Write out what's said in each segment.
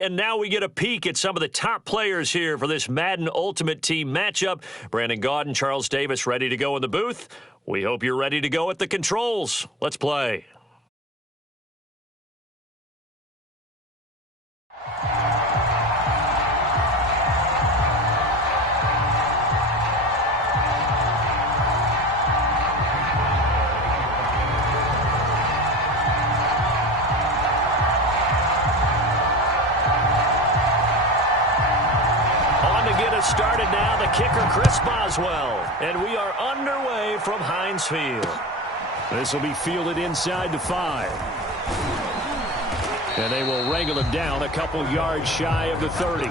And now we get a peek at some of the top players here for this Madden Ultimate Team matchup. Brandon Gaudin, Charles Davis ready to go in the booth. We hope you're ready to go at the controls. Let's play. Started now, the kicker, Chris Boswell. And we are underway from Heinz Field. This will be fielded inside the 5. And they will wrangle him down a couple yards shy of the 30.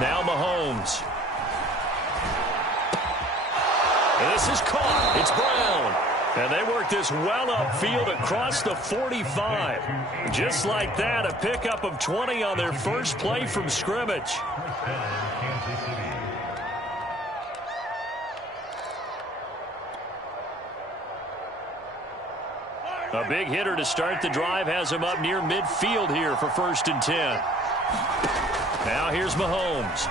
Now Mahomes. And this is caught. It's Brown. And they work this well upfield across the 45. Just like that, a pickup of 20 on their first play from scrimmage. A big hitter to start the drive has him up near midfield here for 1st and 10. Now here's Mahomes.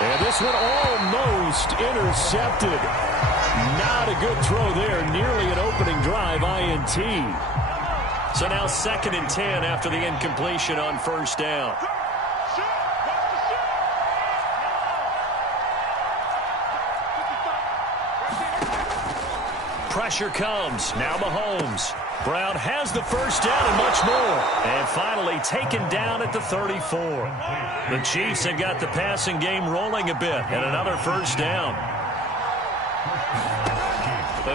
And this one almost intercepted. Not a good throw there. Nearly an opening drive INT. So now 2nd and 10 after the incompletion on 1st down. Pressure comes. Now Mahomes. Brown has the 1st down and much more. And finally taken down at the 34. The Chiefs have got the passing game rolling a bit. And another 1st down.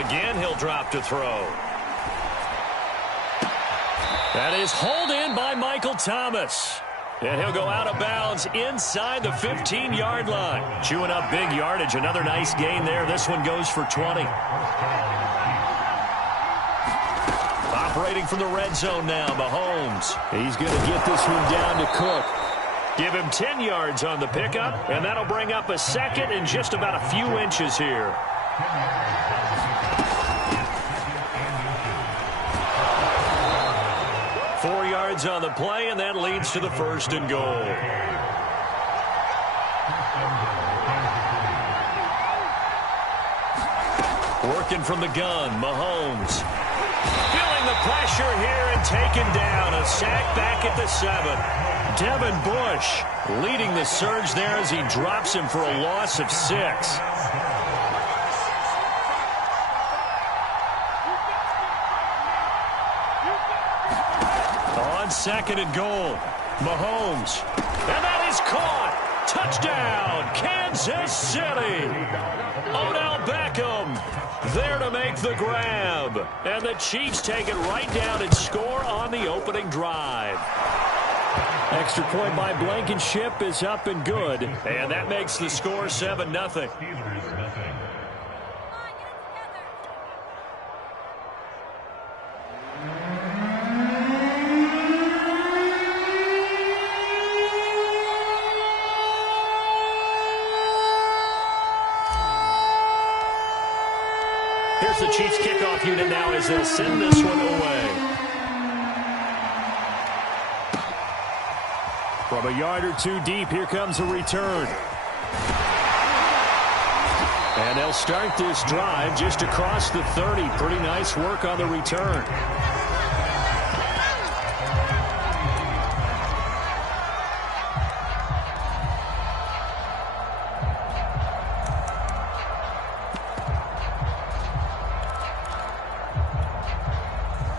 Again, he'll drop to throw. That is hauled in by Michael Thomas. And he'll go out of bounds inside the 15-yard line. Chewing up big yardage. Another nice gain there. This one goes for 20. Operating from the red zone now, Mahomes. He's going to get this one down to Cook. Give him 10 yards on the pickup, and that'll bring up a 2nd and just about a few inches here. Four yards on the play, and that leads to the 1st and goal. Working from the gun, Mahomes. Feeling the pressure here and taken down. A sack back at the 7. Devin Bush leading the surge there as he drops him for a loss of 6. On 2nd and goal, Mahomes. And that is caught. Touchdown, Kansas City. Odell Beckham there to make the grab. And the Chiefs take it right down and score on the opening drive. Extra point by Blankenship is up and good. And that makes the score 7-0. Here's the Chiefs kickoff unit now as they'll send this one away. From a yard or two deep, here comes a return. And they'll start this drive just across the 30. Pretty nice work on the return.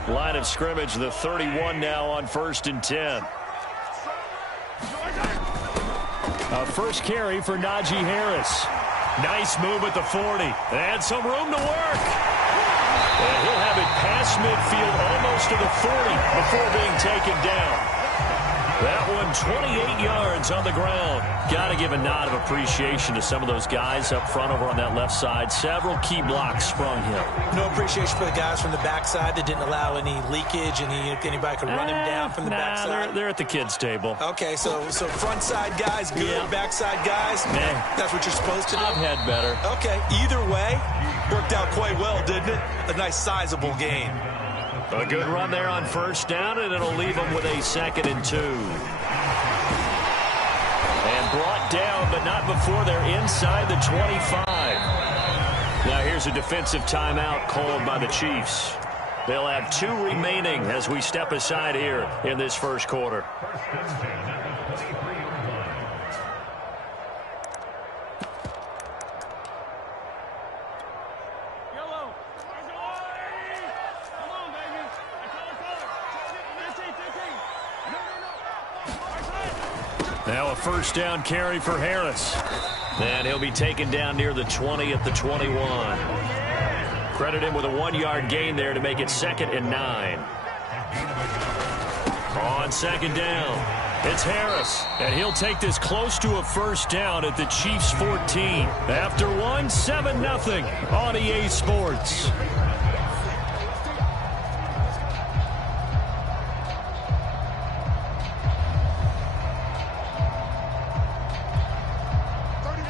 Line of scrimmage, the 31 now on 1st and 10. A first carry for Najee Harris. Nice move at the 40. And some room to work. And he'll have it past midfield almost to the 40 before being taken down. That one 28 yards on the ground. Got to give a nod of appreciation to some of those guys up front over on that left side. Several key blocks sprung him. No appreciation for the guys from the backside that didn't allow any leakage, and anybody could run him down from the backside. They're at the kids' table. Okay, so front side guys, good. Backside guys, that's what you're supposed to do. I've had better. Okay, either way, worked out quite well, didn't it? A nice sizable gain. A good run there on first down, and it'll leave them with a 2nd and 2. And brought down, but not before they're inside the 25. Now here's a defensive timeout called by the Chiefs. They'll have 2 remaining as we step aside here in this first quarter. Now a first down carry for Harris. And he'll be taken down near the 20 at the 21. Credit him with a 1-yard gain there to make it 2nd and 9. On 2nd down, it's Harris. And he'll take this close to a first down at the Chiefs' 14. After one, 7-0 on EA Sports.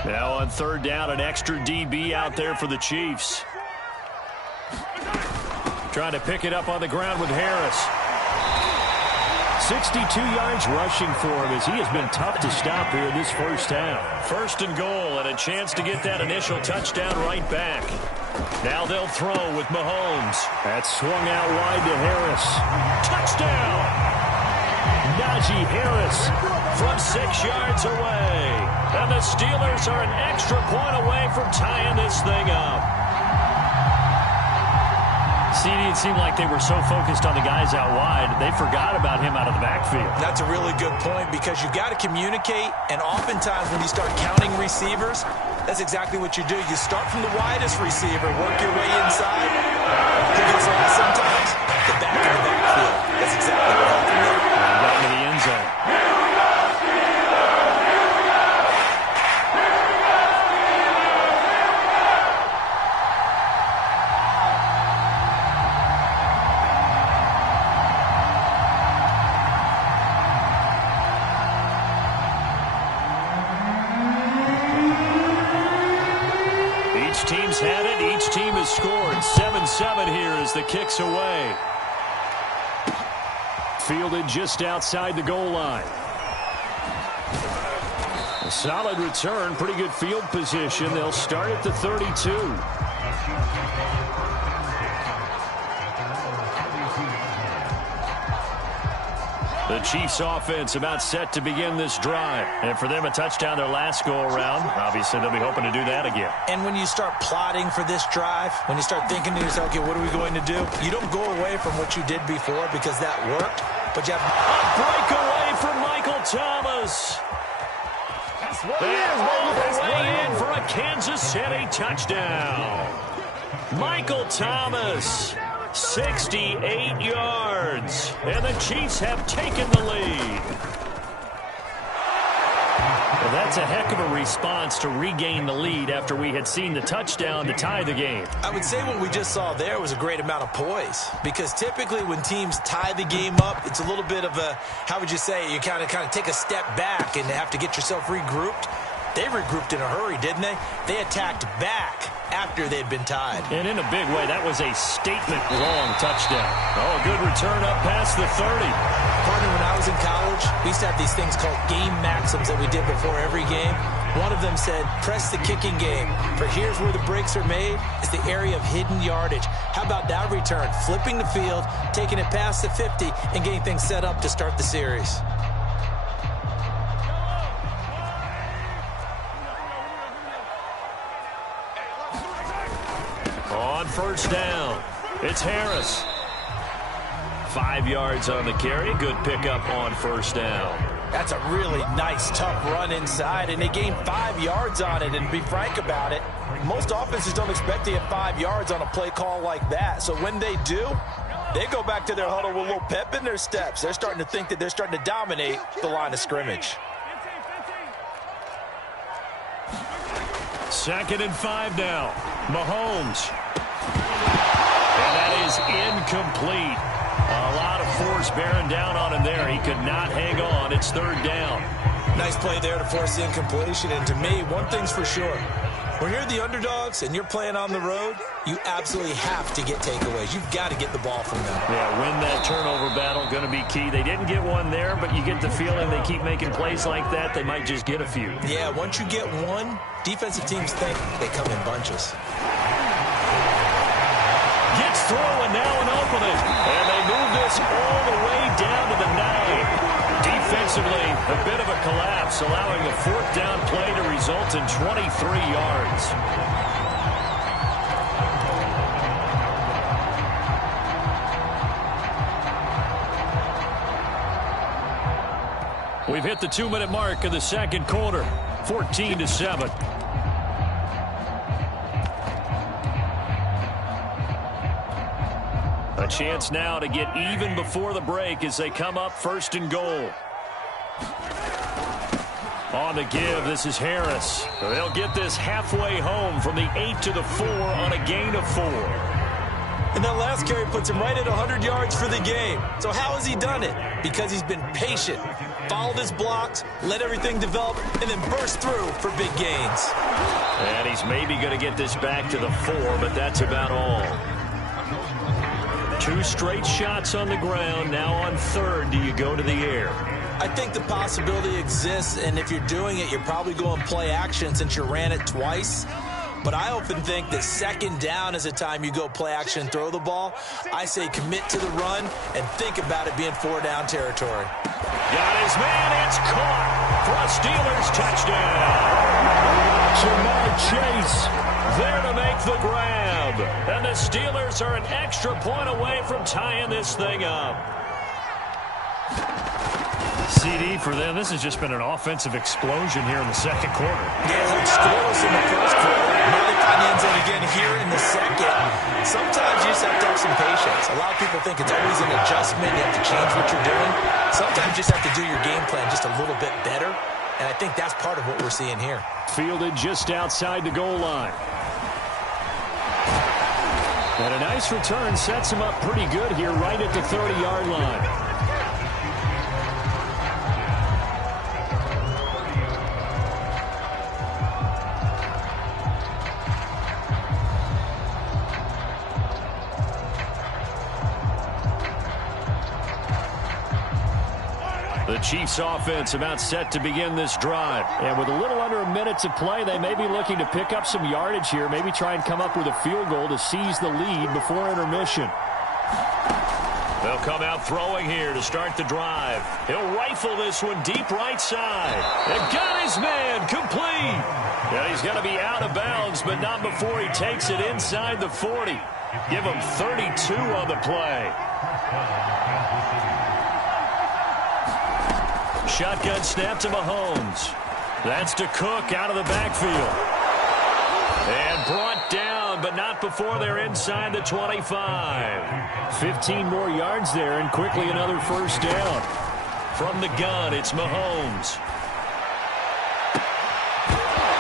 Now on 3rd down, an extra DB out there for the Chiefs. Trying to pick it up on the ground with Harris. 62 yards rushing for him as he has been tough to stop here in this first half. 1st and goal and a chance to get that initial touchdown right back. Now they'll throw with Mahomes. That's swung out wide to Harris. Touchdown! Najee Harris from 6 yards away. And the Steelers are an extra point away from tying this thing up. CD, it seemed like they were so focused on the guys out wide, they forgot about him out of the backfield. That's a really good point because you've got to communicate, and oftentimes when you start counting receivers, that's exactly what you do. You start from the widest receiver, work your way inside. Who gets last sometimes? The back of the backfield. That's exactly what happened there. And got into the end zone. Team's had it. Each team has scored. 7-7 here as the kick's away. Fielded just outside the goal line. A solid return. Pretty good field position. They'll start at the 32. The Chiefs offense about set to begin this drive. And for them, a touchdown their last go-around. Obviously, they'll be hoping to do that again. And when you start plotting for this drive, when you start thinking to yourself, okay, what are we going to do? You don't go away from what you did before because that worked. But you have a breakaway from Michael Thomas. That's way in for a Kansas City touchdown. Michael Thomas. 68 yards, and the Chiefs have taken the lead. Well, that's a heck of a response to regain the lead after we had seen the touchdown to tie the game. I would say what we just saw there was a great amount of poise, because typically when teams tie the game up, it's a little bit of a, how would you say, you kind of take a step back and have to get yourself regrouped. They regrouped in a hurry, didn't they? They attacked back after they'd been tied. And in a big way, that was a statement-long touchdown. Oh, a good return up past the 30. Partner, when I was in college, we used to have these things called game maxims that we did before every game. One of them said, press the kicking game. For here's where the breaks are made, is the area of hidden yardage. How about that return? Flipping the field, taking it past the 50, and getting things set up to start the series. On first down, it's Harris. 5 yards on the carry. Good pickup on first down. That's a really nice, tough run inside, and they gained 5 yards on it. And to be frank about it, most offenses don't expect to get 5 yards on a play call like that. So when they do, They go back to their huddle with a little pep in their steps. They're starting to think that they're starting to dominate the line of scrimmage. 2nd and 5 now. Mahomes. And that is incomplete. A lot of force bearing down on him there. He could not hang on. It's 3rd down. Nice play there to force the incompletion. And to me, one thing's for sure. When you're the underdogs and you're playing on the road, you absolutely have to get takeaways. You've got to get the ball from them. Yeah, win that turnover battle, going to be key. They didn't get one there, but you get the feeling they keep making plays like that, they might just get a few. Yeah, once you get one, defensive teams think they come in bunches. Gets through and now an opening. And they move this all the way down to the 9. Defensively, a bit of a collapse, allowing a 4th down play to result in 23 yards. We've hit the 2-minute mark of the 2nd quarter, 14-7. A chance now to get even before the break as they come up 1st and goal. On the give, this is Harris. They'll get this halfway home from the 8 to the 4 on a gain of 4. And that last carry puts him right at 100 yards for the game. So how has he done it? Because he's been patient, followed his blocks, let everything develop, and then burst through for big gains. And he's maybe going to get this back to the 4, but that's about all. 2 straight shots on the ground. Now on 3rd, do you go to the air? I think the possibility exists, and if you're doing it, you're probably going play action since you ran it twice. But I often think that 2nd down is a time you go play action and throw the ball. I say commit to the run and think about it being 4-down territory. Got his man. It's caught for a Steelers touchdown. Jamar Chase there to make the grab. And the Steelers are an extra point away from tying this thing up. CD for them. This has just been an offensive explosion here in the 2nd quarter. Yeah, they scoreless in the 1st quarter. Now they find the end zone again here in the 2nd. Sometimes you just have to have some patience. A lot of people think it's always an adjustment. You have to change what you're doing. Sometimes you just have to do your game plan just a little bit better. And I think that's part of what we're seeing here. Fielded just outside the goal line. And a nice return sets him up pretty good here right at the 30-yard line. The Chiefs offense about set to begin this drive. And with a little under a minute to play, they may be looking to pick up some yardage here, maybe try and come up with a field goal to seize the lead before intermission. They'll come out throwing here to start the drive. He'll rifle this one deep right side. And got his man complete. And he's going to be out of bounds, but not before he takes it inside the 40. Give him 32 on the play. Shotgun snap to Mahomes. That's to Cook out of the backfield. And brought down, but not before they're inside the 25. 15 more yards there, and quickly another 1st down. From the gun, it's Mahomes.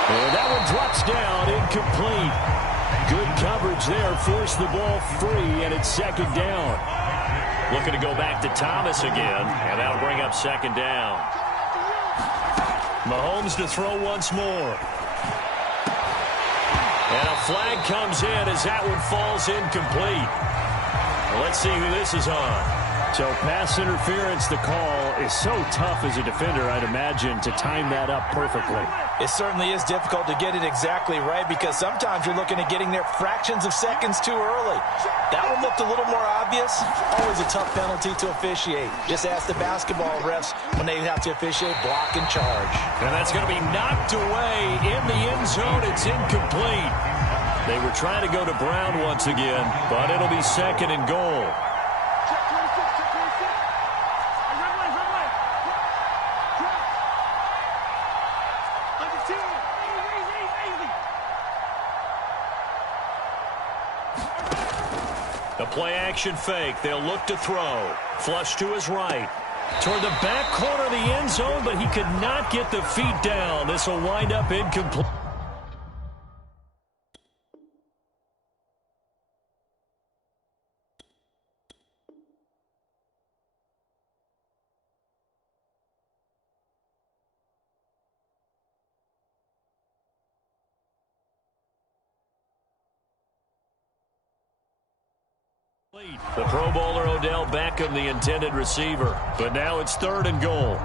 And that one drops down, incomplete. Good coverage there, forced the ball free, and it's 2nd down. Looking to go back to Thomas again, and that'll bring up 2nd down. Mahomes to throw once more. And a flag comes in as that one falls incomplete. Well, let's see who this is on. So pass interference, the call is so tough as a defender, I'd imagine, to time that up perfectly. It certainly is difficult to get it exactly right because sometimes you're looking at getting there fractions of seconds too early. That one looked a little more obvious. Always a tough penalty to officiate. Just ask the basketball refs when they have to officiate block and charge. And that's going to be knocked away in the end zone. It's incomplete. They were trying to go to Brown once again, but it'll be 2nd and goal. The Play action fake. They'll look to throw. Flush to his right. Toward the back corner of the end zone, but he could not get the feet down. This will wind up incomplete. The Pro Bowler Odell Beckham, the intended receiver. But now it's 3rd and goal.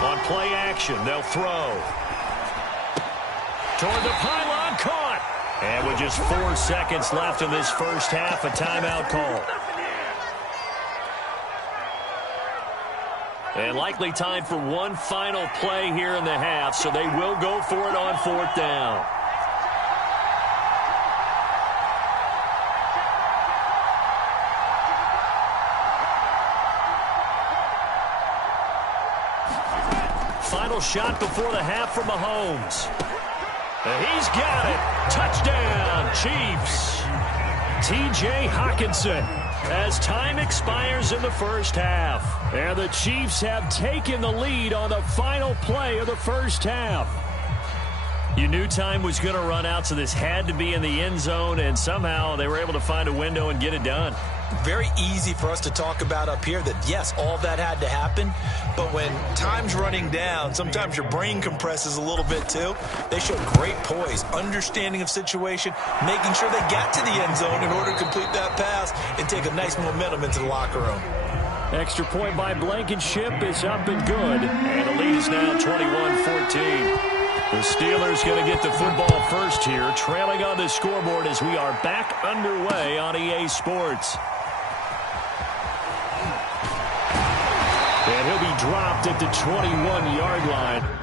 On play action, they'll throw. Toward the pylon, caught. And with just 4 seconds left in this first half, a timeout call. And likely time for one final play here in the half, so they will go for it on 4th down. Final shot before the half for Mahomes. He's got it. Touchdown, Chiefs. T.J. Hockenson as time expires in the first half. And the Chiefs have taken the lead on the final play of the first half. You knew time was going to run out, so this had to be in the end zone, and somehow they were able to find a window and get it done. Very easy for us to talk about up here that, yes, all that had to happen. But when time's running down, sometimes your brain compresses a little bit too. They showed great poise, understanding of situation, making sure they got to the end zone in order to complete that pass and take a nice momentum into the locker room. Extra point by Blankenship is up and good. And the lead is now 21-14. The Steelers going to get the football first here, trailing on the scoreboard as we are back underway on EA Sports. And he'll be dropped at the 21-yard line.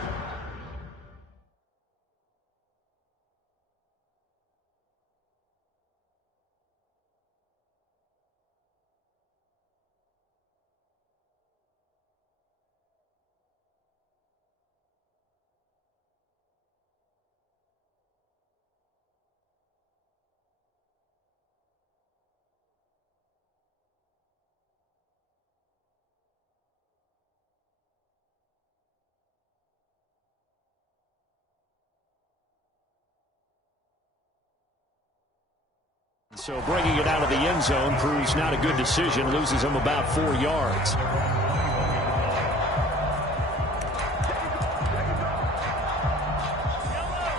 So bringing it out of the end zone proves not a good decision. Loses him about 4 yards.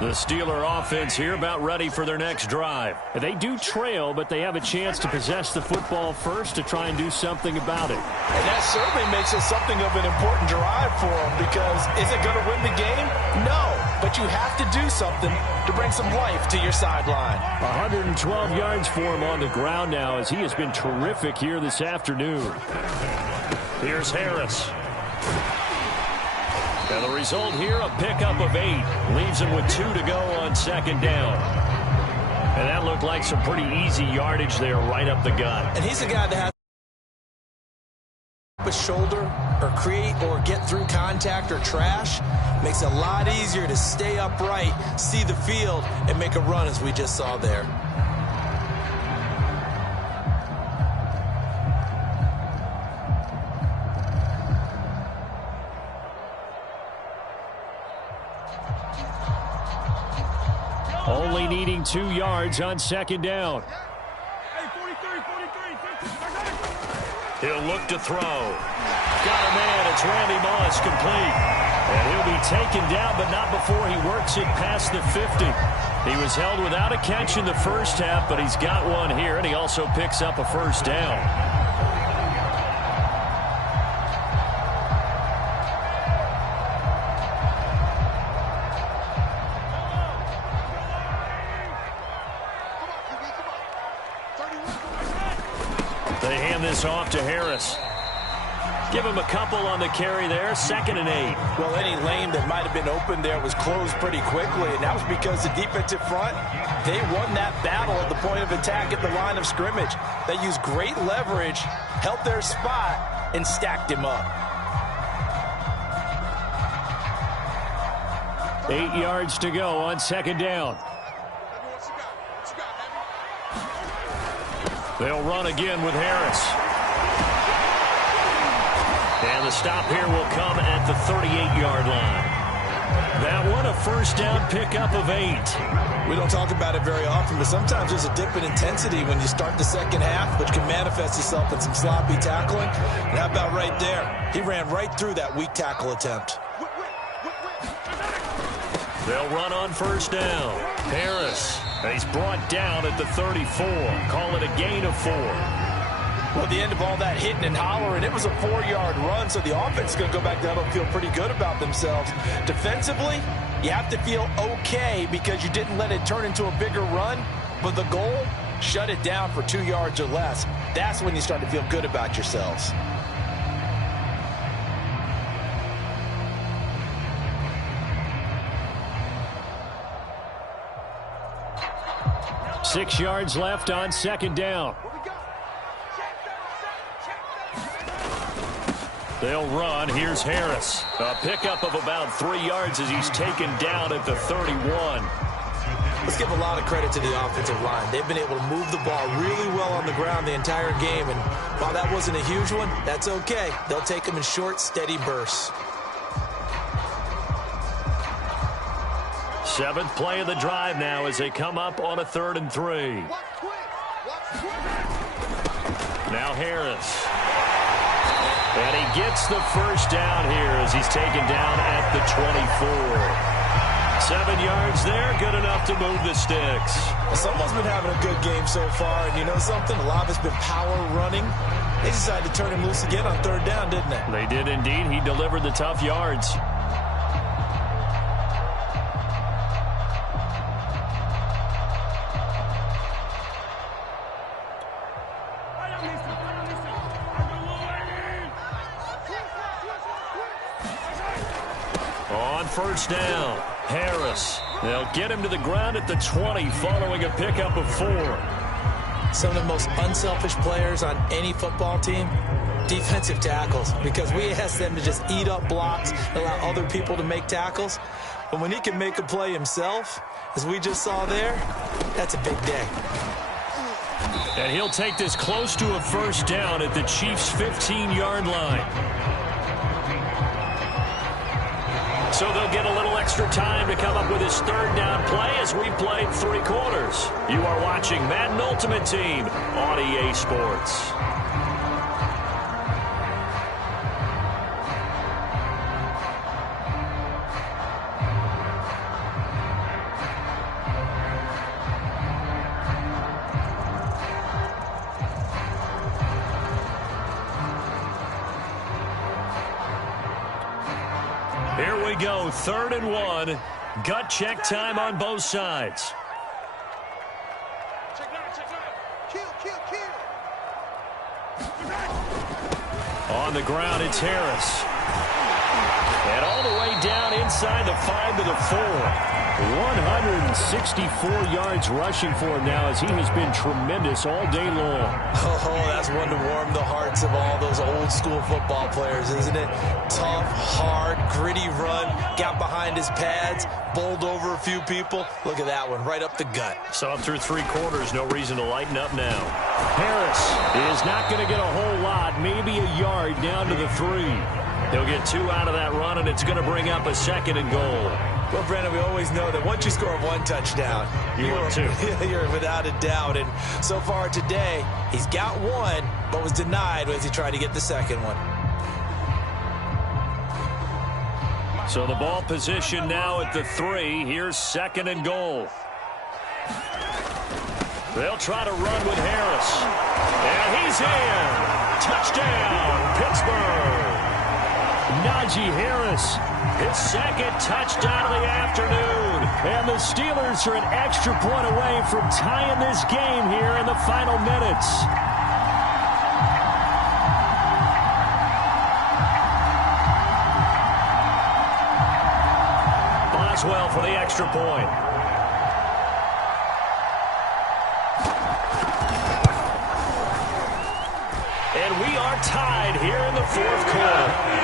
The Steeler offense here about ready for their next drive. They do trail, but they have a chance to possess the football first to try and do something about it. And that certainly makes it something of an important drive for them, because is it going to win the game? No, but you have to do something to bring some life to your sideline. 112 yards for him on the ground now, as he has been terrific here this afternoon. Here's Harris. And the result here, a pickup of 8. Leaves him with 2 to go on 2nd down. And that looked like some pretty easy yardage there right up the gut. And he's a guy that has a shoulder or create or get through contact or trash. Makes it a lot easier to stay upright, see the field, and make a run as we just saw there. Only needing 2 yards on 2nd down. He'll look to throw. Got a man. It's Randy Moss, complete. And he'll be taken down, but not before he works it past the 50. He was held without a catch in the first half, but he's got one here, and he also picks up a 1st down. They hand this off to Harris. Give him a couple on the carry there, 2nd and 8. Well, any lane that might have been open there was closed pretty quickly, and that was because the defensive front, they won that battle at the point of attack at the line of scrimmage. They used great leverage, held their spot, and stacked him up. 8 yards to go on 2nd down. They'll run again with Harris. And the stop here will come at the 38-yard line. That one, a 1st down pickup of 8. We don't talk about it very often, but sometimes there's a dip in intensity when you start the second half, which can manifest itself in some sloppy tackling. And how about right there? He ran right through that weak tackle attempt. They'll run on 1st down. Harris, and he's brought down at the 34. Call it a gain of 4. Well, at the end of all that hitting and hollering, it was a 4-yard run, so the offense is going to go back down and feel pretty good about themselves. Defensively, you have to feel okay because you didn't let it turn into a bigger run, but the goal, shut it down for 2 yards or less. That's when you start to feel good about yourselves. Six yards left on 2nd down. They'll run. Here's Harris. A pickup of about 3 yards as he's taken down at the 31. Let's give a lot of credit to the offensive line. They've been able to move the ball really well on the ground the entire game. And while that wasn't a huge one, that's okay. They'll take them in short, steady bursts. 7th play of the drive now as they come up on a 3rd and 3. Now Harris. And he gets the 1st down here as he's taken down at the 24. 7 yards there, good enough to move the sticks. Well, someone's been having a good game so far, and you know something? A lot of it's been power running. They decided to turn him loose again on 3rd down, didn't they? They did indeed. He delivered the tough yards. On 1st down, Harris. They'll get him to the ground at the 20 following a pickup of 4. Some of the most unselfish players on any football team, defensive tackles, because we ask them to just eat up blocks, allow other people to make tackles. But when he can make a play himself, as we just saw there, that's a big day. And he'll take this close to a 1st down at the Chiefs' 15-yard line. So they'll get a little extra time to come up with his 3rd down play as we've played 3 quarters. You are watching Madden Ultimate Team on EA Sports. Here we go, 3rd and 1. Gut check time on both sides. On the ground, it's Harris. And all the way down inside the 5 to the 4. 164 yards rushing for him now as he has been tremendous all day long. Oh, that's one to warm the hearts of all those old school football players, isn't it? Tough, hard, gritty run, got behind his pads, bowled over a few people. Look at that one, right up the gut. So through 3 quarters, no reason to lighten up now. Harris is not going to get a whole lot, maybe a yard down to the 3. He'll get 2 out of that run, and it's going to bring up a 2nd and goal. Well, Brandon, we always know that once you score 1 touchdown, you're without a doubt. And so far today, he's got 1, but was denied as he tried to get the 2nd one. So the ball position now at the 3. Here's 2nd and goal. They'll try to run with Harris. And he's in. Touchdown, Pittsburgh. Najee Harris, his 2nd touchdown of the afternoon. And the Steelers are an extra point away from tying this game here in the final minutes. as well for the extra point. And we are tied here in the fourth quarter.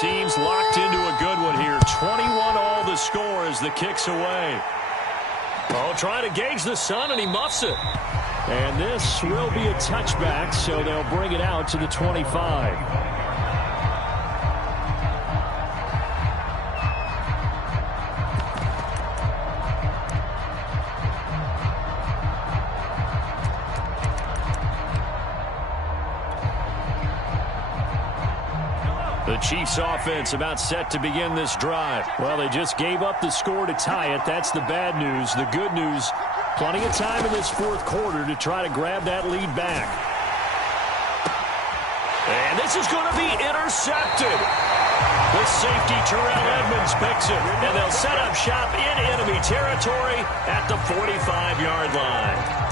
Teams locked into a good one here. 21 all the score as the kick's away. Oh, trying to gauge the sun, and he muffs it. And this will be a touchback, so they'll bring it out to the 25. The Chiefs offense about set to begin this drive. Well, they just gave up the score to tie it. That's the bad news. The good news, plenty of time in this fourth quarter to try to grab that lead back. And this is going to be intercepted. The safety, Terrell Edmonds, picks it. And they'll set up shop in enemy territory at the 45-yard line.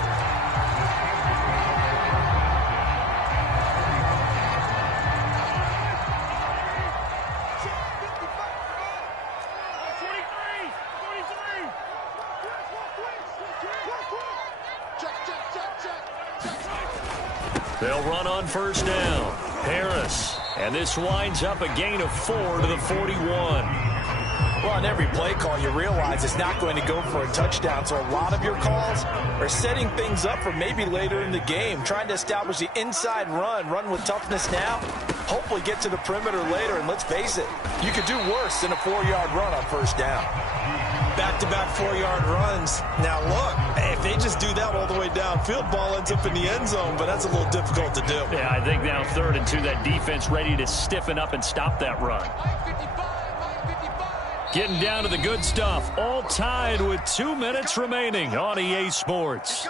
They'll run on first down. Harris. And this winds up a gain of 4 to the 41. Well, on every play call, you realize it's not going to go for a touchdown. So a lot of your calls are setting things up for maybe later in the game, trying to establish the inside run with toughness now, hopefully get to the perimeter later. And let's face it, you could do worse than a 4-yard run on first down. Back-to-back 4-yard runs. Now, look, if they just do that all the way downfield, ball ends up in the end zone, but that's a little difficult to do. Yeah, I think now 3rd and 2, that defense ready to stiffen up and stop that run. Getting down to the good stuff. All tied with 2 minutes remaining on EA Sports.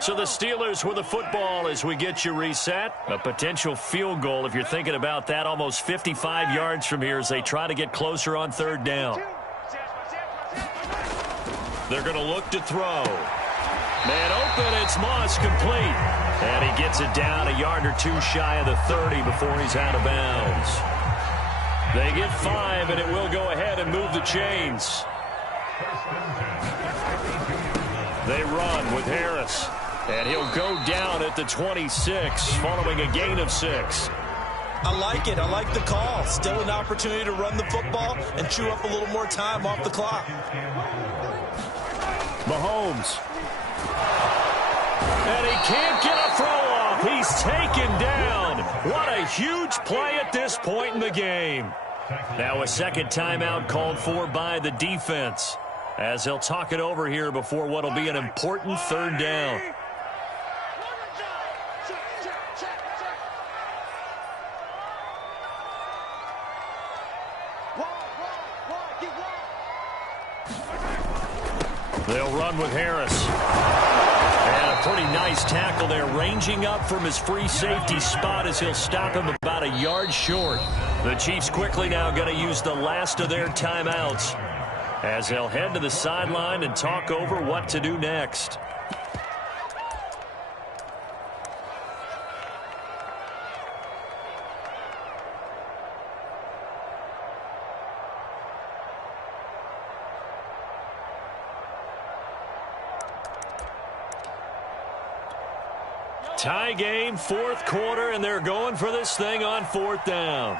So the Steelers with the football as we get you reset. A potential field goal, if you're thinking about that, almost 55 yards from here as they try to get closer on 3rd down. They're going to look to throw. Man open, it's Moss, complete. And he gets it down a yard or 2 shy of the 30 before he's out of bounds. They get 5, and it will go ahead and move the chains. They run with Harris. And he'll go down at the 26 following a gain of 6. I like it. I like the call. Still an opportunity to run the football and chew up a little more time off the clock. Mahomes. And he can't get a throw off. He's taken down. What a huge play at this point in the game. Now a second timeout called for by the defense, as they'll talk it over here before what will be an important 3rd down. They'll run with Harris. And a pretty nice tackle there, ranging up from his free safety spot as he'll stop him about a yard short. The Chiefs quickly now going to use the last of their timeouts as they'll head to the sideline and talk over what to do next. Tie game, 4th quarter, and they're going for this thing on 4th down.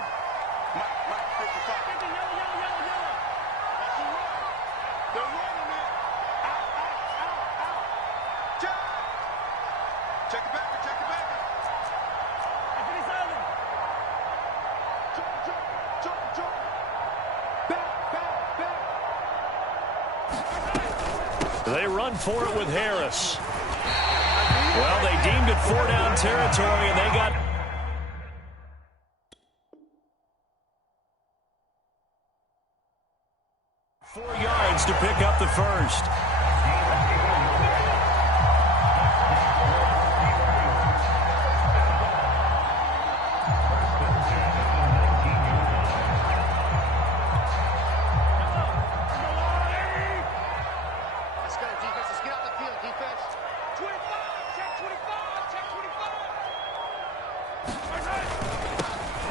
They run for it with Harris. Well, they deemed it 4-down territory, and they got 4 yards to pick up the first.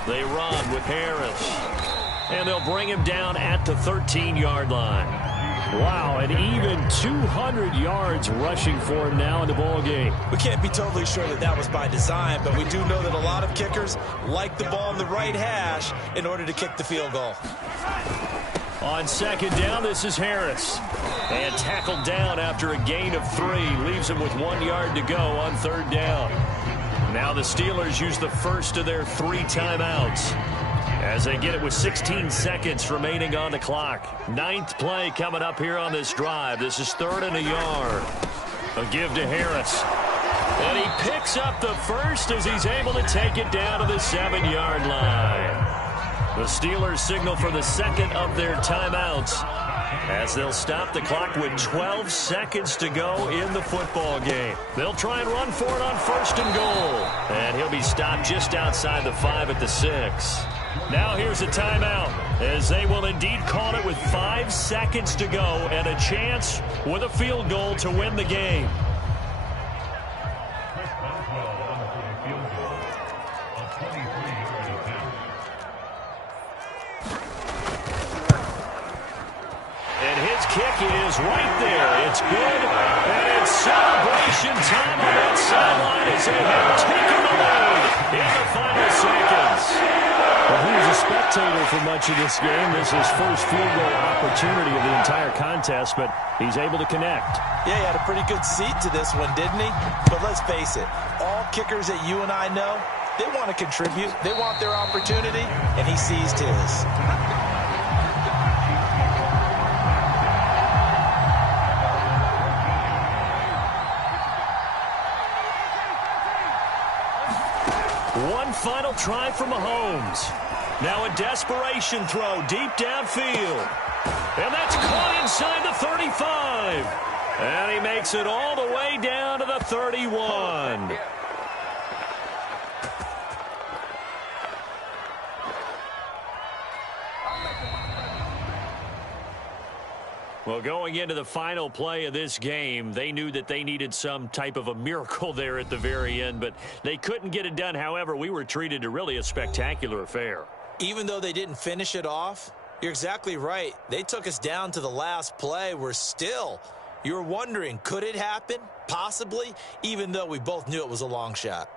They run with Harris. And they'll bring him down at the 13-yard line. Wow, and even 200 yards rushing for him now in the ball game. We can't be totally sure that that was by design, but we do know that a lot of kickers like the ball in the right hash in order to kick the field goal. On second down, this is Harris. And tackled down after a gain of 3. Leaves him with 1 yard to go on third down. Now the Steelers use the first of their 3 timeouts as they get it with 16 seconds remaining on the clock. 9th play coming up here on this drive. This is 3rd and a yard. A give to Harris. And he picks up the first as he's able to take it down to the 7-yard line. The Steelers signal for the second of their timeouts as they'll stop the clock with 12 seconds to go in the football game. They'll try and run for it on 1st and goal. And he'll be stopped just outside the 5 at the 6. Now here's a timeout as they will indeed call it with 5 seconds to go and a chance with a field goal to win the game. Kick is right there. It's good. And it's celebration time on that sideline as they have taken the lead in the final seconds. Well, he was a spectator for much of this game. This is his first field goal opportunity of the entire contest, but he's able to connect. Yeah, he had a pretty good seat to this one, didn't he? But let's face it, all kickers that you and I know, they want to contribute. They want their opportunity, and he seized his. One final try from Mahomes. Now a desperation throw deep downfield. And that's caught inside the 35. And he makes it all the way down to the 31. Well, going into the final play of this game, they knew that they needed some type of a miracle there at the very end, but they couldn't get it done. However, we were treated to really a spectacular affair. Even though they didn't finish it off, you're exactly right. They took us down to the last play. We're still, you're wondering, could it happen? Possibly, even though we both knew it was a long shot.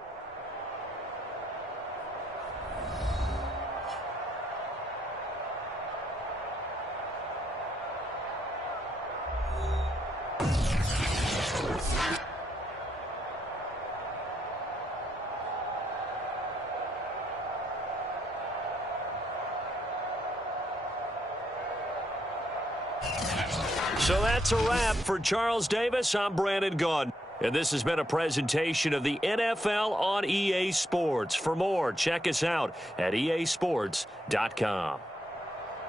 So that's a wrap for Charles Davis. I'm Brandon Gaudin. And this has been a presentation of the NFL on EA Sports. For more, check us out at easports.com.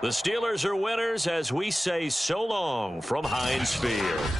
The Steelers are winners as we say so long from Heinz Field.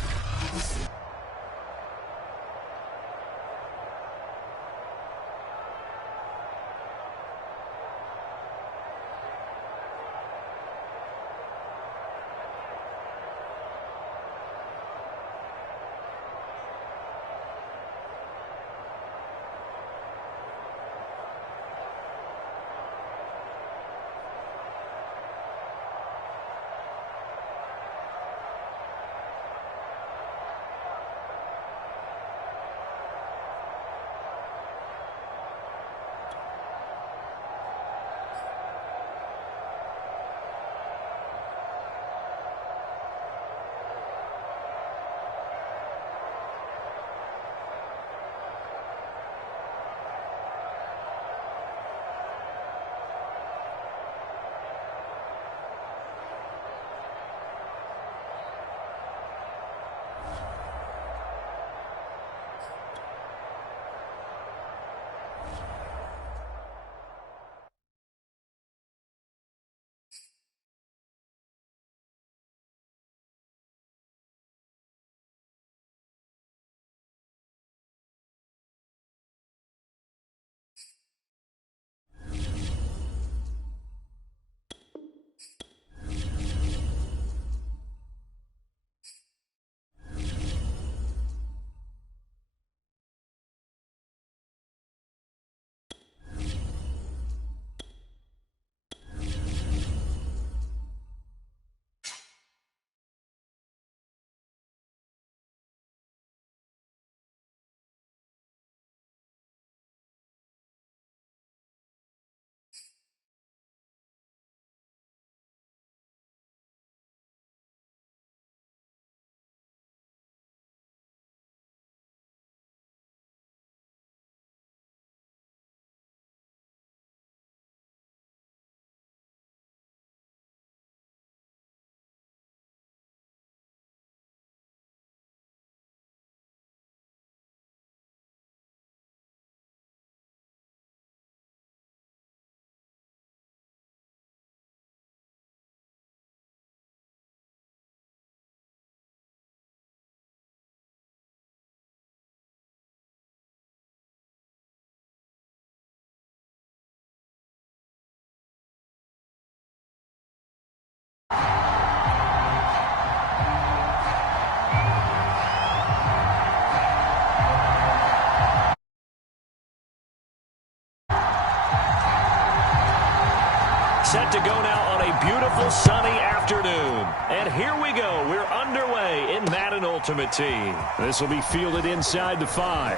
Set to go now on a beautiful sunny afternoon. And here we go. We're underway in Madden Ultimate Team. This will be fielded inside the 5.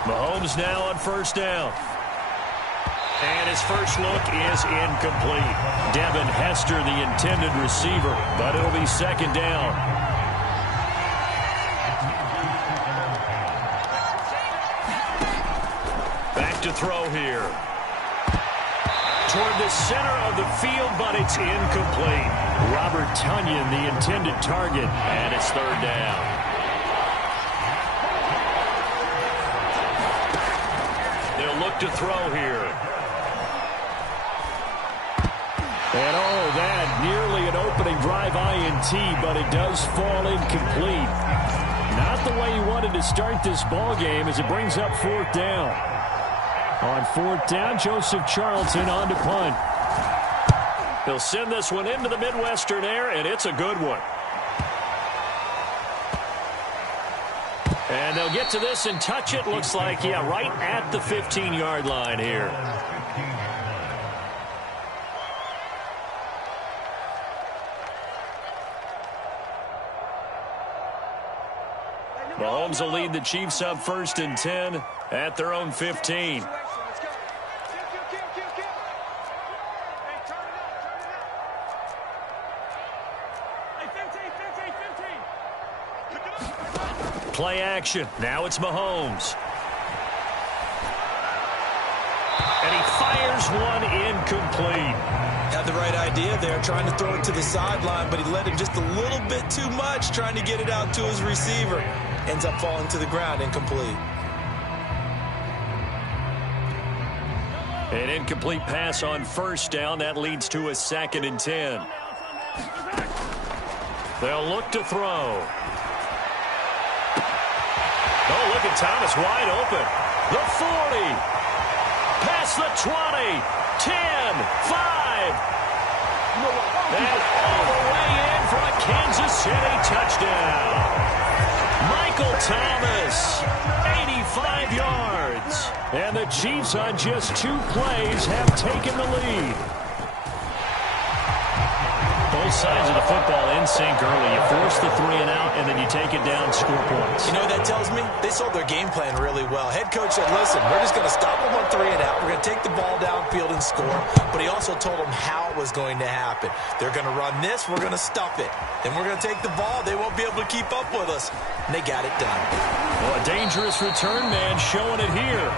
Mahomes now on first down. And his first look is incomplete. Devin Hester, the intended receiver, but it'll be second down. Back to throw here. Toward the center of the field, but it's incomplete. Robert Tonyan, the intended target, and it's third down. They'll look to throw here. And that nearly an opening drive INT, but it does fall incomplete. Not the way he wanted to start this ball game as it brings up fourth down. On fourth down, Joseph Charlton on to punt. He'll send this one into the Midwestern air, and it's a good one. And they'll get to this and touch it. Looks like, yeah, right at the 15-yard line here. Mahomes will lead the Chiefs up 1st and 10 at their own 15. Play action. Now it's Mahomes. And he fires one incomplete. Had the right idea there, trying to throw it to the sideline, but he let him just a little bit too much, trying to get it out to his receiver. Ends up falling to the ground, incomplete. An incomplete pass on first down. That leads to a 2nd and 10. They'll look to throw. Oh, look at Thomas wide open. The 40. Past the 20. 10. 5. And all the way in for a Kansas City touchdown. Michael Thomas, 85 yards. And the Chiefs on just 2 plays have taken the lead. Both sides of the football in sync early. You force the 3 and out, and then you take it down, score points. You know what that tells me? They sold their game plan really well. Head coach said, listen, we're just going to stop them on 3 and out. We're going to take the ball downfield and score. But he also told them how it was going to happen. They're going to run this. We're going to stuff it. Then we're going to take the ball. They won't be able to keep up with us. And they got it done. Well, a dangerous return man showing it here.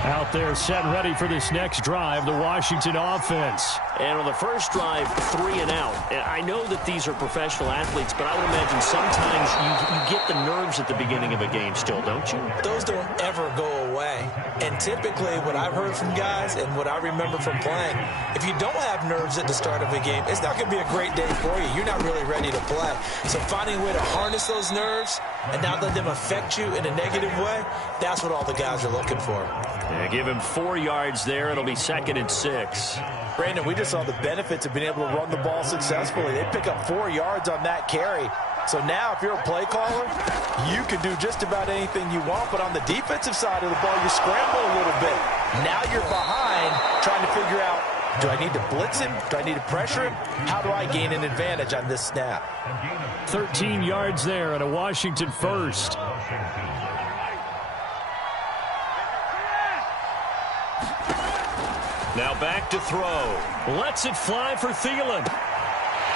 Out there set and ready for this next drive, the Washington offense. And on the first drive, 3 and out. And I know that these are professional athletes, but I would imagine sometimes you get the nerves at the beginning of a game still, don't you? Those don't ever go away. And typically what I've heard from guys and what I remember from playing, if you don't have nerves at the start of a game, it's not going to be a great day for you. You're not really ready to play. So finding a way to harness those nerves and not let them affect you in a negative way, that's what all the guys are looking for. Yeah, give him 4 yards there. It'll be 2nd and 6. Brandon, we just saw the benefits of being able to run the ball successfully. They pick up 4 yards on that carry. So now if you're a play caller, you can do just about anything you want. But on the defensive side of the ball, you scramble a little bit. Now you're behind trying to figure out, do I need to blitz him? Do I need to pressure him? How do I gain an advantage on this snap? 13 yards there and a Washington first. Now back to throw. Lets it fly for Thielen.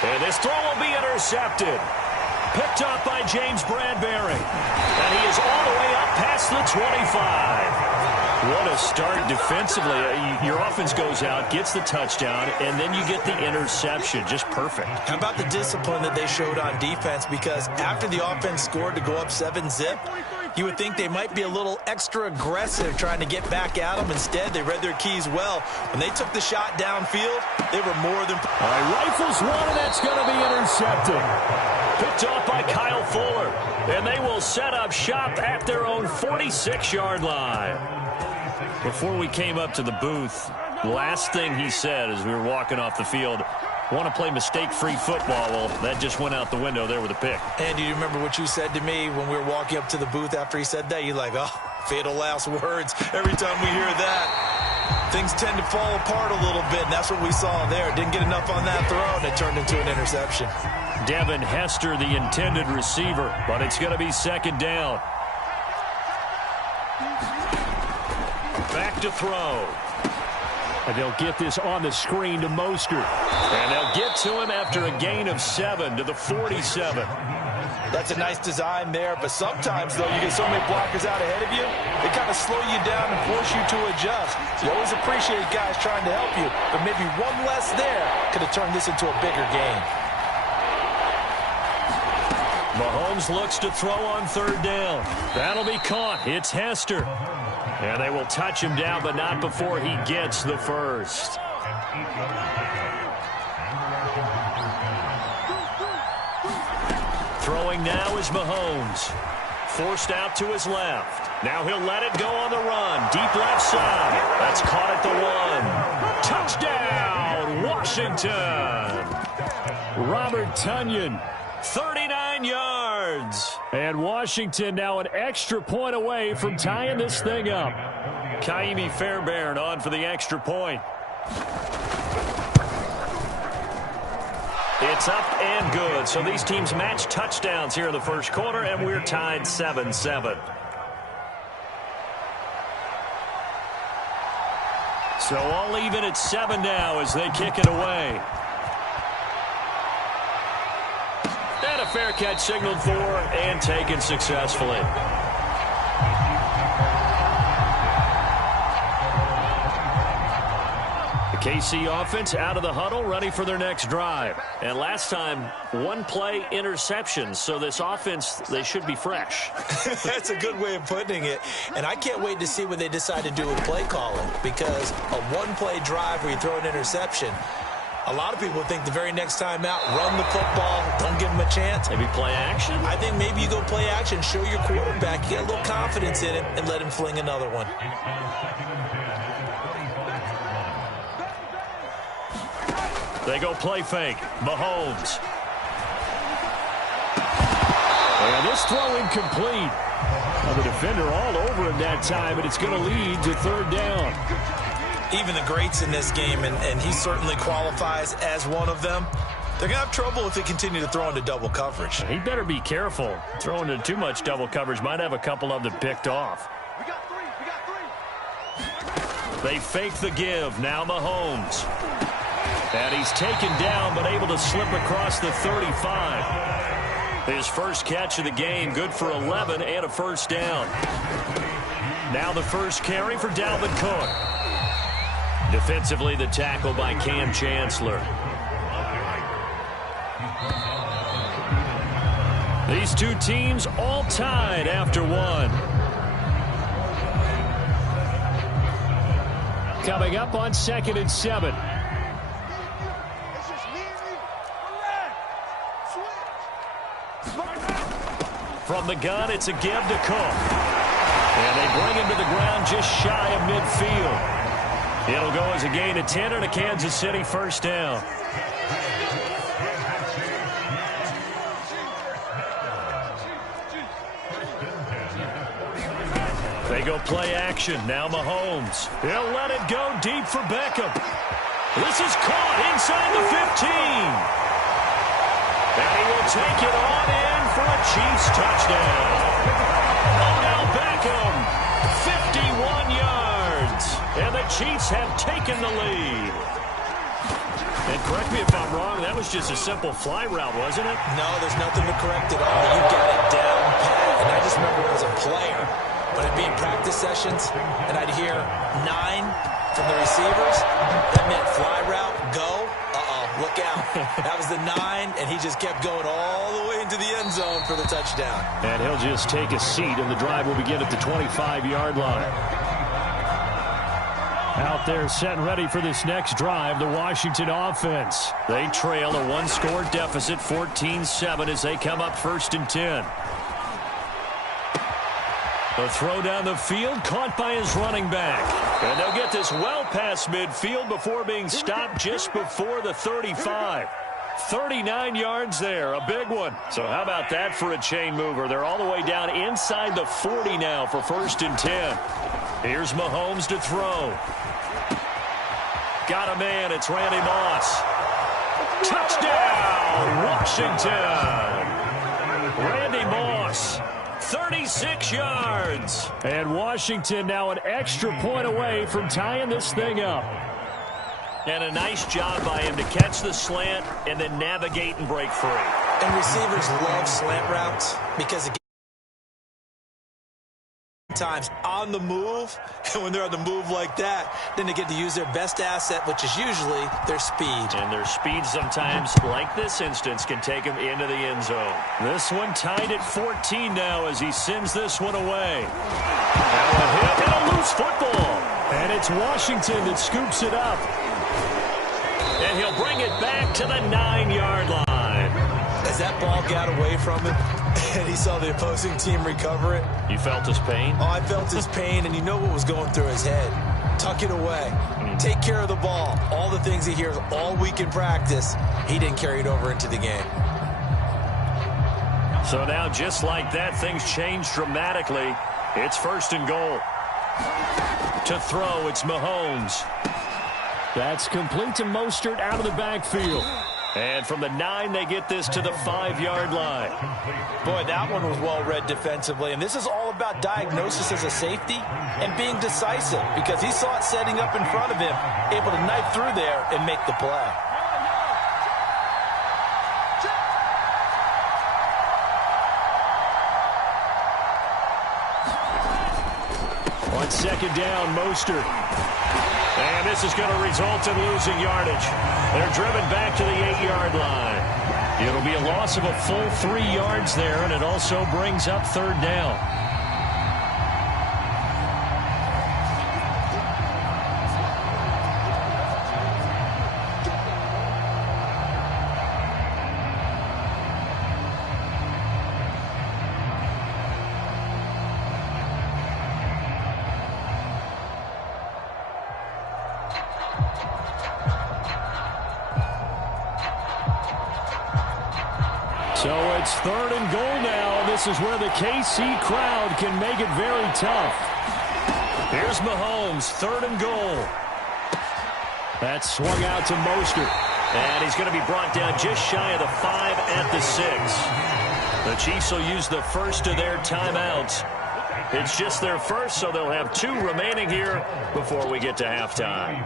And this throw will be intercepted. Picked up by James Bradbury. And he is all the way up past the 25. What a start defensively. Your offense goes out, gets the touchdown, and then you get the interception. Just perfect. How about the discipline that they showed on defense? Because after the offense scored to go up 7-zip, You would think they might be a little extra aggressive trying to get back at them. Instead, they read their keys well. When they took the shot downfield, they were more than... All right, rifles one, and that's going to be intercepted. Picked off by Kyle Fuller. And they will set up shop at their own 46-yard line. Before we came up to the booth, last thing he said as we were walking off the field, want to play mistake-free football. Well, that just went out the window there with a pick. And do you remember what you said to me when we were walking up to the booth after he said that? You're like, oh, fatal last words. Every time we hear that, things tend to fall apart a little bit, and that's what we saw there. Didn't get enough on that throw, and it turned into an interception. Devin Hester, the intended receiver, but it's going to be second down. Back to throw. And they'll get this on the screen to Mostert. And they'll get to him after a gain of 7 to the 47. That's a nice design there, but sometimes, though, you get so many blockers out ahead of you, they kind of slow you down and force you to adjust. You always appreciate guys trying to help you, but maybe one less there could have turned this into a bigger game. Mahomes looks to throw on third down. That'll be caught. It's Hester. And they will touch him down, but not before he gets the first. Throwing now is Mahomes. Forced out to his left. Now he'll let it go on the run. Deep left side. That's caught at the 1. Touchdown, Washington. Robert Tonyan. 39 yards. And Washington now an extra point away from tying this thing up. Kaimi Fairbairn on for the extra point. It's up and good. So these teams match touchdowns here in the first quarter, and we're tied 7-7. So all even at 7 now as they kick it away. And a fair catch signaled for and taken successfully. The KC offense out of the huddle, ready for their next drive. And last time, one play interception. So this offense, they should be fresh. That's a good way of putting it. And I can't wait to see what they decide to do with play calling, because a one-play drive where you throw an interception, a lot of people think the very next time out, run the football, don't give them a chance. Maybe play action? I think maybe you go play action, show your quarterback, get a little confidence in him, and let him fling another one. They go play fake. Mahomes. And this throw incomplete. Well, the defender all over him that time, but it's going to lead to third down. Even the greats in this game, and he certainly qualifies as one of them, they're going to have trouble if they continue to throw into double coverage. He better be careful. Throwing into too much double coverage might have a couple of them picked off. We got three. They fake the give. Now Mahomes. And he's taken down, but able to slip across the 35. His first catch of the game, good for 11 and a first down. Now the first carry for Dalvin Cook. Defensively, the tackle by Cam Chancellor. These two teams all tied after one. Coming up on 2nd and 7. From the gun, it's a give to Cook. And they bring him to the ground just shy of midfield. It'll go as a gain of 10 and a Kansas City first down. They go play action. Now Mahomes. He'll let it go deep for Beckham. This is caught inside the 15. And he will take it on in for a Chiefs touchdown. Odell Beckham, 51 yards. And the Chiefs have taken the lead. And correct me if I'm wrong, that was just a simple fly route, wasn't it? No, there's nothing to correct at all. You got it down pat. And I just remember as a player, when I'd be in practice sessions, and I'd hear 9 from the receivers, that meant fly route, go. Look out. That was the 9, and he just kept going all the way into the end zone for the touchdown. And he'll just take a seat, and the drive will begin at the 25-yard line. Out there set and ready for this next drive, the Washington offense. They trail a one-score deficit, 14-7, as they come up 1st and 10. The throw down the field, caught by his running back. And they'll get this well past midfield before being stopped just before the 35. 39 yards there, a big one. So how about that for a chain mover? They're all the way down inside the 40 now for 1st and 10. Here's Mahomes to throw. Got a man, it's Randy Moss. Touchdown, Washington. Randy Moss. 36 yards. And Washington now an extra point away from tying this thing up. And a nice job by him to catch the slant and then navigate and break free. And receivers love slant routes because it times on the move, and when they're on the move like that, then they get to use their best asset, which is usually their speed. And their speed sometimes, like this instance, can take them into the end zone. This one tied at 14 now as he sends this one away. Now a hit and a loose football. And it's Washington that scoops it up. And he'll bring it back to the 9-yard line. As that ball got away from him, and he saw the opposing team recover it. You felt his pain? Oh, I felt his pain, and you know what was going through his head. Tuck it away. Take care of the ball. All the things he hears all week in practice, he didn't carry it over into the game. So now, just like that, things change dramatically. It's 1st and goal. To throw, it's Mahomes. That's complete to Mostert out of the backfield. And from the 9, they get this to the 5-yard line. Boy, that one was well read defensively. And this is all about diagnosis as a safety and being decisive, because he saw it setting up in front of him, able to knife through there and make the play. On 2nd down, Mostert. And this is going to result in losing yardage. They're driven back to the 8-yard line. It'll be a loss of a full 3 yards there, and it also brings up 3rd down. So it's 3rd and goal now, and this is where the KC crowd can make it very tough. Here's Mahomes, 3rd and goal. That's swung out to Mostert. And he's going to be brought down just shy of the 5 at the 6. The Chiefs will use the first of their timeouts. It's just their first, so they'll have 2 remaining here before we get to halftime.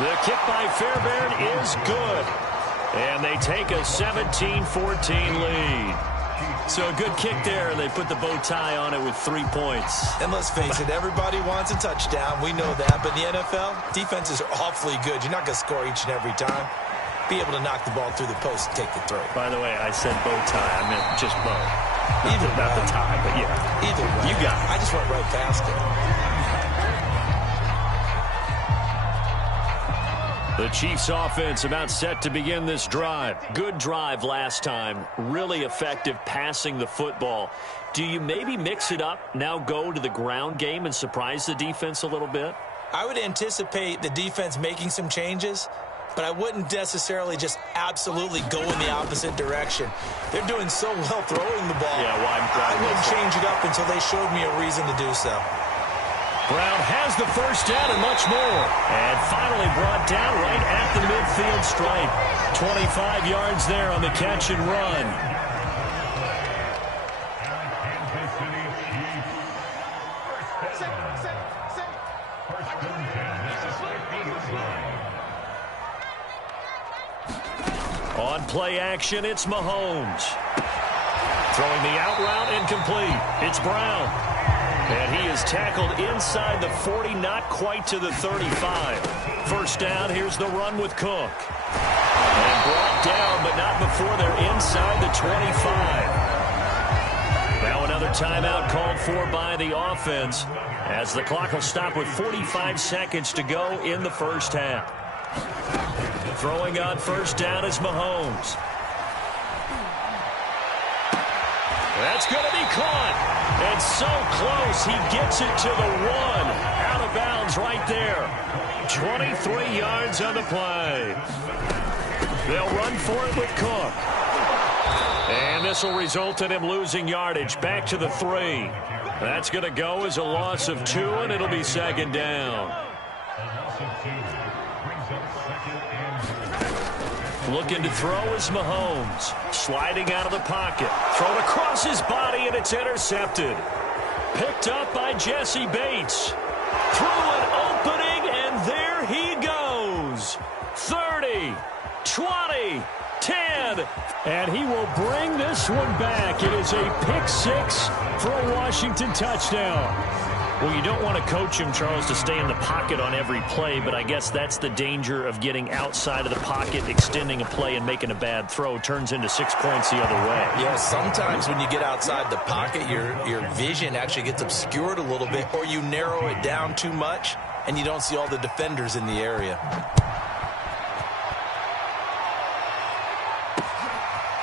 The kick by Fairbairn is good. And they take a 17-14 lead. So a good kick there, and they put the bow tie on it with 3 points. And let's face it, everybody wants a touchdown. We know that. But in the NFL, defenses are awfully good. You're not going to score each and every time. Be able to knock the ball through the post and take the throw. By the way, I said bow tie. I meant just bow. Either not the tie, but yeah. Either way. You got it. I just went right past it. The Chiefs offense about set to begin this drive. Good drive last time. Really effective passing the football. Do you maybe mix it up, now go to the ground game and surprise the defense a little bit? I would anticipate the defense making some changes, but I wouldn't necessarily just absolutely go in the opposite direction. They're doing so well throwing the ball. Yeah, I wouldn't change it up until they showed me a reason to do so. Brown has the first down and much more. And finally brought down right at the midfield stripe. 25 yards there on the catch and run. On play action, it's Mahomes. Throwing the out route incomplete. It's Brown. And he is tackled inside the 40, not quite to the 35. First down, here's the run with Cook. And brought down, but not before they're inside the 25. Now another timeout called for by the offense, as the clock will stop with 45 seconds to go in the first half. Throwing on first down is Mahomes. That's going to be caught. And so close, he gets it to the 1. Out of bounds right there. 23 yards on the play. They'll run for it with Cook. And this will result in him losing yardage back to the 3. That's going to go as a loss of 2, and it'll be second down. Looking to throw is Mahomes. Sliding out of the pocket. Thrown across his body, and it's intercepted. Picked up by Jesse Bates. Through an opening, and there he goes. 30, 20, 10. And he will bring this one back. It is a pick 6 for a Washington touchdown. Well, you don't want to coach him, Charles, to stay in the pocket on every play, but I guess that's the danger of getting outside of the pocket, extending a play, and making a bad throw. Turns into 6 points the other way. Yeah, sometimes when you get outside the pocket, your vision actually gets obscured a little bit, or you narrow it down too much, and you don't see all the defenders in the area.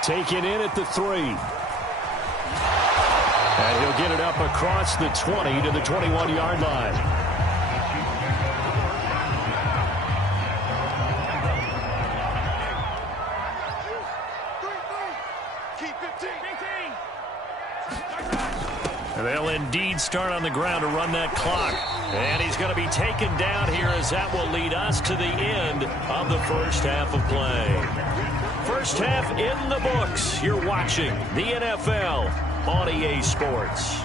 Taken in at the 3. And he'll get it up across the 20 to the 21-yard line. And they'll indeed start on the ground to run that clock. And he's going to be taken down here, as that will lead us to the end of the first half of play. First half in the books. You're watching the NFL on EA Sports.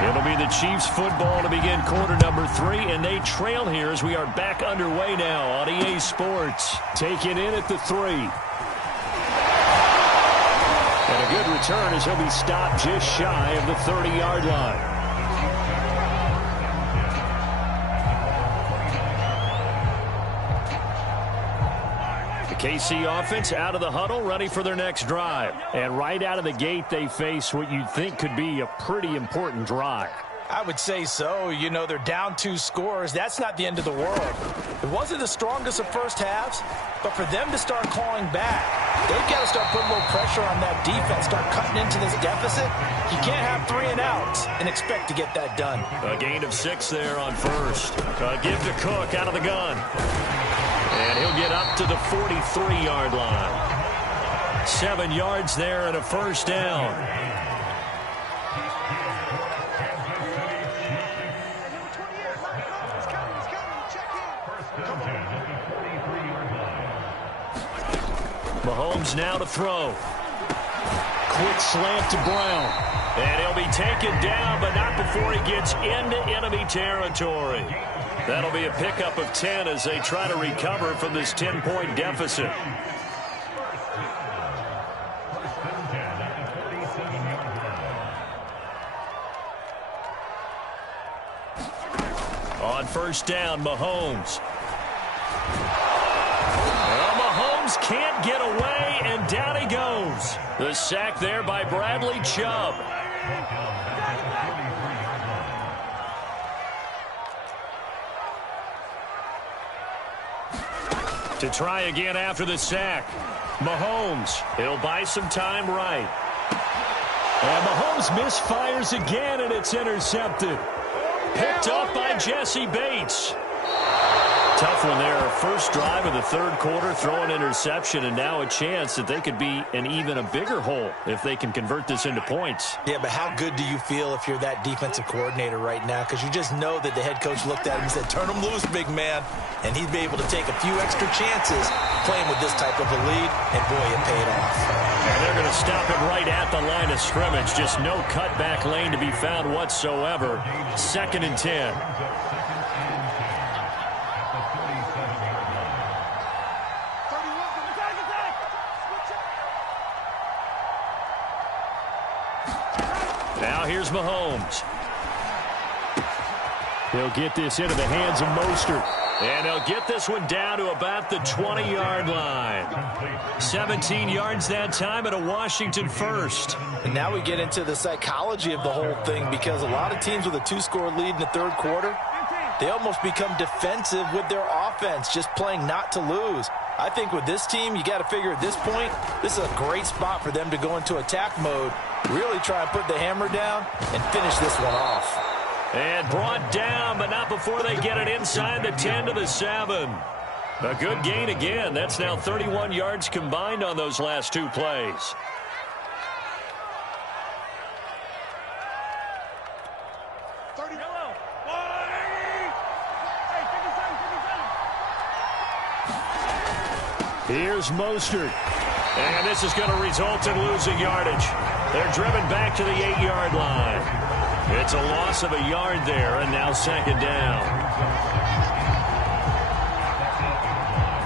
It'll be the Chiefs football to begin quarter number 3, and they trail here as we are back underway now on EA Sports. Taken in at the 3. And a good return as he'll be stopped just shy of the 30-yard line. KC offense out of the huddle, ready for their next drive. And right out of the gate, they face what you'd think could be a pretty important drive. I would say so. You know, they're down 2 scores. That's not the end of the world. It wasn't the strongest of first halves, but for them to start clawing back, they've got to start putting a little pressure on that defense, start cutting into this deficit. You can't have 3 and outs and expect to get that done. A gain of 6 there on first. Give to Cook out of the gun. And he'll get up to the 43-yard line. 7 yards there and a first down. Mahomes now to throw. Quick slant to Brown. And he'll be taken down, but not before he gets into enemy territory. That'll be a pickup of 10 as they try to recover from this 10-point deficit. On first down, Mahomes. Well, Mahomes can't get away, and down he goes. The sack there by Bradley Chubb. To try again after the sack. Mahomes, he'll buy some time right. And Mahomes misfires again, and it's intercepted. Picked up by Jesse Bates. Tough one there. First drive of the third quarter, throw an interception, and now a chance that they could be in even a bigger hole if they can convert this into points. Yeah, but how good do you feel if you're that defensive coordinator right now? Because you just know that the head coach looked at him and said, turn him loose, big man. And he'd be able to take a few extra chances playing with this type of a lead, and boy, it paid off. And they're going to stop him right at the line of scrimmage. Just no cutback lane to be found whatsoever. 2nd and 10. Now here's Mahomes. He'll get this into the hands of Mostert. And he'll get this one down to about the 20-yard line. 17 yards that time, and a Washington first. And now we get into the psychology of the whole thing, because a lot of teams with a 2-score lead in the third quarter, they almost become defensive with their offense, just playing not to lose. I think with this team, you got to figure at this point, this is a great spot for them to go into attack mode, really try and put the hammer down and finish this one off. And brought down, but not before they get it inside the 10 to the 7. A good gain again. That's now 31 yards combined on those last two plays. Here's Mostert. And this is going to result in losing yardage. They're driven back to the 8-yard line. It's a loss of a yard there, and now second down.